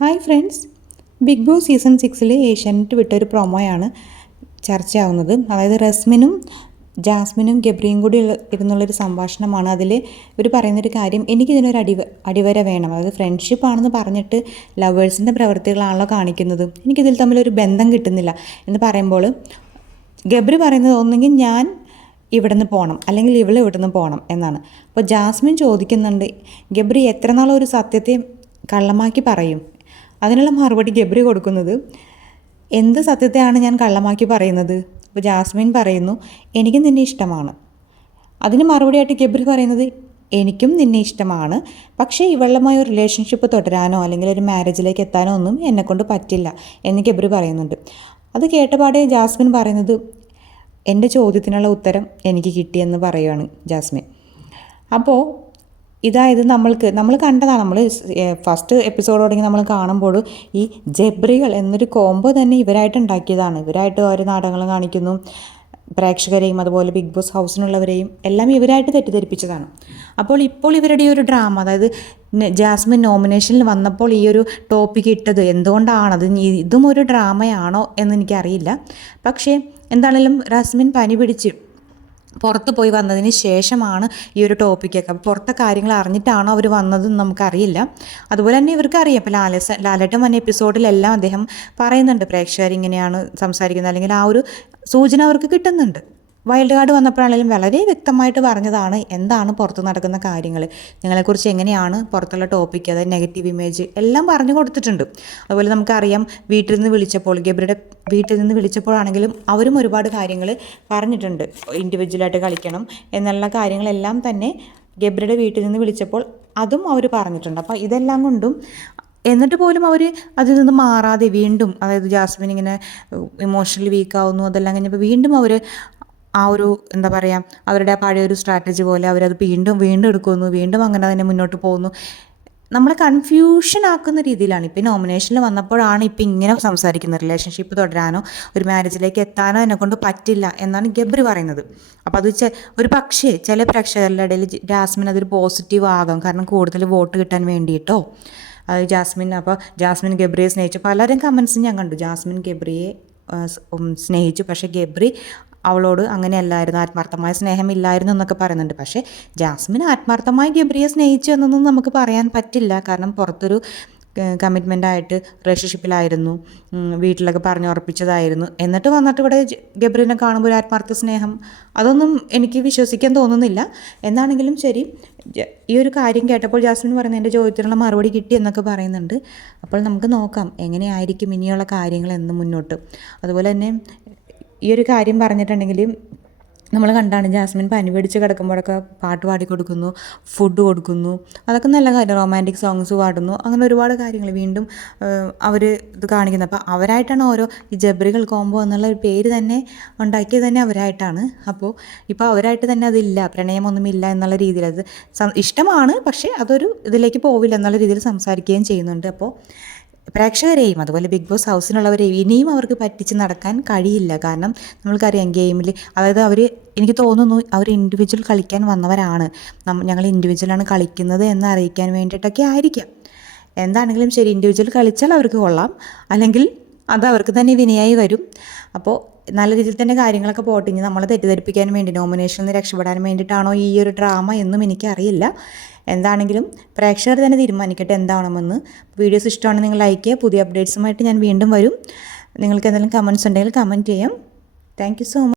Hi friends. Big boss season സിക്സിൽ ഏഷ്യാനെറ്റ് വിട്ടൊരു പ്രൊമോയാണ് ചർച്ചയാവുന്നത്. അതായത് റസ്മിനും ജാസ്മിനും ഗബ്രിയും കൂടി ഇരുന്നുള്ളൊരു സംഭാഷണമാണ് അതിൽ ഇവർ പറയുന്നൊരു കാര്യം എനിക്കിതിനൊരു അടിവ അടിവര വേണം. അതായത് ഫ്രണ്ട്ഷിപ്പ് ആണെന്ന് പറഞ്ഞിട്ട് ലവേഴ്സിന്റെ പ്രവൃത്തികളാണല്ലോ കാണിക്കുന്നത്. എനിക്കിതിൽ തമ്മിലൊരു ബന്ധം കിട്ടുന്നില്ല. എന്ന് പറയുമ്പോൾ ഗബ്രി പറയുന്നത് ഒന്നെങ്കിൽ ഞാൻ ഇവിടുന്ന് പോകണം അല്ലെങ്കിൽ ഇവൾ ഇവിടുന്ന് പോകണം എന്നാണ്. അപ്പോൾ ജാസ്മിൻ ചോദിക്കുന്നുണ്ട് ഗബ്രി എത്ര ഒരു സത്യത്തെ കള്ളമാക്കി പറയും? അതിനുള്ള മറുപടി ഗബ്രി കൊടുക്കുന്നത് എന്ത് സത്യത്തെയാണ് ഞാൻ കള്ളമാക്കി പറയുന്നത്? അപ്പോൾ ജാസ്മിൻ പറയുന്നു എനിക്ക് നിന്നെ ഇഷ്ടമാണ്. അതിന് മറുപടിയായിട്ട് ഗബ്രി പറയുന്നത് എനിക്കും നിന്നെ ഇഷ്ടമാണ്. പക്ഷേ ഇവളുമായി ഒരു റിലേഷൻഷിപ്പ് തുടരാനോ അല്ലെങ്കിൽ ഒരു മാരേജിലേക്ക് എത്താനോ ഒന്നും എന്നെക്കൊണ്ട് പറ്റില്ല എന്ന് ഗബ്രി പറയുന്നുണ്ട്. അത് കേട്ടപാടെ ജാസ്മിൻ പറയുന്നത് എന്റെ ചോദ്യത്തിനുള്ള ഉത്തരം എനിക്ക് കിട്ടിയെന്ന് പറയുകയാണ് ജാസ്മിൻ. അപ്പോൾ ഇതായത് നമ്മൾക്ക് നമ്മൾ കണ്ടതാണ് നമ്മൾ ഫസ്റ്റ് എപ്പിസോഡ് തുടങ്ങി നമ്മൾ കാണുമ്പോൾ ഈ ജബ്രികൾ എന്നൊരു കോംബോ തന്നെ ഇവരായിട്ട് ഉണ്ടാക്കിയതാണ്. ഇവരായിട്ട് ഓരോ നാടകങ്ങൾ കാണിക്കുന്നു. പ്രേക്ഷകരെയും അതുപോലെ ബിഗ് ബോസ് ഹൗസിനുള്ളവരെയും എല്ലാം ഇവരായിട്ട് തെറ്റിദ്ധരിപ്പിച്ചതാണ്. അപ്പോൾ ഇപ്പോൾ ഇവരുടെ ഈ ഒരു ഡ്രാമ അതായത് ജാസ്മിൻ നോമിനേഷനിൽ വന്നപ്പോൾ ഈ ഒരു ടോപ്പിക് ഇട്ടത് എന്തുകൊണ്ടാണ്? അത് ഇനി ഇതും ഒരു ഡ്രാമയാണോ എന്ന് എനിക്കറിയില്ല. പക്ഷേ എന്താണെങ്കിലും റസ്മിൻ പനി പിടിച്ച് പുറത്ത് പോയി വന്നതിന് ശേഷമാണ് ഈ ഒരു ടോപ്പിക്കൊക്കെ. അപ്പോൾ പുറത്തെ കാര്യങ്ങൾ അറിഞ്ഞിട്ടാണോ അവർ വന്നതെന്ന് നമുക്കറിയില്ല. അതുപോലെ തന്നെ ഇവർക്ക് അറിയാം അപ്പോൾ ലാലസ ലാലേട്ടൻ വന്ന എപ്പിസോഡിലെല്ലാം അദ്ദേഹം പറയുന്നുണ്ട് പ്രേക്ഷകർ ഇങ്ങനെയാണ് സംസാരിക്കുന്നത്. അല്ലെങ്കിൽ ആ ഒരു സൂചന അവർക്ക് കിട്ടുന്നുണ്ട്. വൈൽഡ് കാർഡ് വന്നപ്പോഴാണെങ്കിലും വളരെ വ്യക്തമായിട്ട് പറഞ്ഞതാണ് എന്താണ് പുറത്ത് നടക്കുന്ന കാര്യങ്ങൾ നിങ്ങളെക്കുറിച്ച് എങ്ങനെയാണ് പുറത്തുള്ള ടോപ്പിക്ക് അതായത് നെഗറ്റീവ് ഇമേജ് എല്ലാം പറഞ്ഞു കൊടുത്തിട്ടുണ്ട്. അതുപോലെ നമുക്കറിയാം വീട്ടിൽ നിന്ന് വിളിച്ചപ്പോൾ ഗബ്രിയുടെ വീട്ടിൽ നിന്ന് വിളിച്ചപ്പോഴാണെങ്കിലും അവരും ഒരുപാട് കാര്യങ്ങൾ പറഞ്ഞിട്ടുണ്ട്. ഇൻഡിവിജ്വലായിട്ട് കളിക്കണം എന്നുള്ള കാര്യങ്ങളെല്ലാം തന്നെ ഗബ്രിയുടെ വീട്ടിൽ നിന്ന് വിളിച്ചപ്പോൾ അതും അവർ പറഞ്ഞിട്ടുണ്ട്. അപ്പോൾ ഇതെല്ലാം കൊണ്ടും എന്നിട്ട് പോലും അവർ അതിൽ നിന്ന് മാറാതെ വീണ്ടും അതായത് ജാസ്മിൻ ഇങ്ങനെ ഇമോഷണലി വീക്കാവുന്നു അതെല്ലാം കഴിഞ്ഞപ്പോൾ വീണ്ടും അവർ ആ ഒരു എന്താ പറയുക അവരുടെ പഴയ ഒരു സ്ട്രാറ്റജി പോലെ അവരത് വീണ്ടും വീണ്ടും എടുക്കുന്നു വീണ്ടും അങ്ങനെ തന്നെ മുന്നോട്ട് പോകുന്നു. നമ്മളെ കൺഫ്യൂഷൻ ആക്കുന്ന രീതിയിലാണ്. ഇപ്പം നോമിനേഷനിൽ വന്നപ്പോഴാണ് ഇപ്പം ഇങ്ങനെ സംസാരിക്കുന്നത്. റിലേഷൻഷിപ്പ് തുടരാനോ ഒരു മാരേജിലേക്ക് എത്താനോ എന്നെക്കൊണ്ട് പറ്റില്ല എന്നാണ് ഗബ്രി പറയുന്നത്. അപ്പോൾ അത് ചെ- ഒരു പക്ഷേ ചില പ്രേക്ഷകരുടെ ഇടയിൽ ജാസ്മിൻ അതൊരു പോസിറ്റീവ് ആകാം. കാരണം കൂടുതൽ വോട്ട് കിട്ടാൻ വേണ്ടിയിട്ടോ? അത് ജാസ്മിൻ അപ്പോൾ ജാസ്മിൻ ഗബ്രിയെ സ്നേഹിച്ചു. പലരും കമൻസും ഞാൻ കണ്ടു. ജാസ്മിൻ ഗബ്രിയെ സ്നേഹിച്ചു. പക്ഷേ ഗബ്രി അവളോട് അങ്ങനെയല്ലായിരുന്നു ആത്മാർത്ഥമായ സ്നേഹമില്ലായിരുന്നു എന്നൊക്കെ പറയുന്നുണ്ട്. പക്ഷേ ജാസ്മിൻ ആത്മാർത്ഥമായി ഗബ്രിയെ സ്നേഹിച്ചു എന്നൊന്നും നമുക്ക് പറയാൻ പറ്റില്ല. കാരണം പുറത്തൊരു കമ്മിറ്റ്മെന്റ് ആയിട്ട് റിലേഷൻഷിപ്പിലായിരുന്നു വീട്ടിലൊക്കെ പറഞ്ഞു ഉറപ്പിച്ചതായിരുന്നു. എന്നിട്ട് വന്നിട്ട് ഇവിടെ ഗബ്രിനെ കാണുമ്പോൾ ഒരു ആത്മാർത്ഥ സ്നേഹം അതൊന്നും എനിക്ക് വിശ്വസിക്കാൻ തോന്നുന്നില്ല. എന്നാണെങ്കിലും ശരി ഈ ഒരു കാര്യം കേട്ടപ്പോൾ ജാസ്മിൻ പറയുന്നത് എന്റെ ചോദ്യത്തിനുള്ള മറുപടി കിട്ടി എന്നൊക്കെ പറയുന്നുണ്ട്. അപ്പോൾ നമുക്ക് നോക്കാം എങ്ങനെയായിരിക്കും ഇനിയുള്ള കാര്യങ്ങൾ എന്ന് മുന്നോട്ട്. അതുപോലെ തന്നെ ഈ ഒരു കാര്യം പറഞ്ഞിട്ടുണ്ടെങ്കിൽ നമ്മൾ കണ്ടാണ് ജാസ്മിൻ പനി പിടിച്ച് കിടക്കുമ്പോഴൊക്കെ പാട്ട് പാടി കൊടുക്കുന്നു ഫുഡ് കൊടുക്കുന്നു. അതൊക്കെ നല്ല കാര്യം. റൊമാന്റിക് സോങ്സ് പാടുന്നു. അങ്ങനെ ഒരുപാട് കാര്യങ്ങൾ വീണ്ടും അവർ ഇത് കാണിക്കുന്നത്. അപ്പോൾ അവരായിട്ടാണ് ഓരോ ഈ ജബ്രികൾ കോംബോ എന്നുള്ള ഒരു പേര് തന്നെ ഉണ്ടാക്കിയത് തന്നെ അവരായിട്ടാണ്. അപ്പോൾ ഇപ്പോൾ അവരായിട്ട് തന്നെ അതില്ല. പ്രണയമൊന്നുമില്ല എന്നുള്ള രീതിയിൽ അത് ഇഷ്ടമാണ്. പക്ഷേ അതൊരു ഇതിലേക്ക് പോവില്ല എന്നുള്ള രീതിയിൽ സംസാരിക്കുകയും ചെയ്യുന്നുണ്ട്. അപ്പോൾ പ്രേക്ഷകരെയും അതുപോലെ ബിഗ് ബോസ് ഹൗസിനുള്ളവരെയും ഇനിയും അവർക്ക് പറ്റിച്ച് നടക്കാൻ കഴിയില്ല. കാരണം നമ്മൾക്കറിയാം ഗെയിമിൽ അതായത് അവർ എനിക്ക് തോന്നുന്നു അവർ ഇൻഡിവിജ്വൽ കളിക്കാൻ വന്നവരാണ്. ഞങ്ങൾ ഇൻഡിവിജ്വലാണ് കളിക്കുന്നത് എന്ന് അറിയിക്കാൻ വേണ്ടിയിട്ടൊക്കെ ആയിരിക്കാം. എന്താണെങ്കിലും ശരി ഇൻഡിവിജ്വൽ കളിച്ചാൽ അവർക്ക് കൊള്ളാം. അല്ലെങ്കിൽ അത് അവർക്ക് തന്നെ വിനയായി വരും. അപ്പോൾ നല്ല രീതിയിൽ തന്നെ കാര്യങ്ങളൊക്കെ പോട്ടെ. ഇനി നമ്മളെ തെറ്റിദ്ധരിപ്പിക്കാൻ വേണ്ടി നോമിനേഷനിൽ നിന്ന് രക്ഷപ്പെടാൻ വേണ്ടിയിട്ടാണോ ഈ ഒരു ഡ്രാമ എന്നും എനിക്കറിയില്ല. എന്താണെങ്കിലും പ്രേക്ഷകർ തന്നെ തീരുമാനിക്കട്ടെ എന്താണെന്ന് വീഡിയോസ് ഇഷ്ടമാണെങ്കിൽ നിങ്ങൾ ലൈക്ക് ചെയ്യുക. പുതിയ അപ്ഡേറ്റ്സുമായിട്ട് ഞാൻ വീണ്ടും വരും. നിങ്ങൾക്ക് എന്തെങ്കിലും കമൻസ് ഉണ്ടെങ്കിൽ കമന്റ് ചെയ്യാം. Thank so much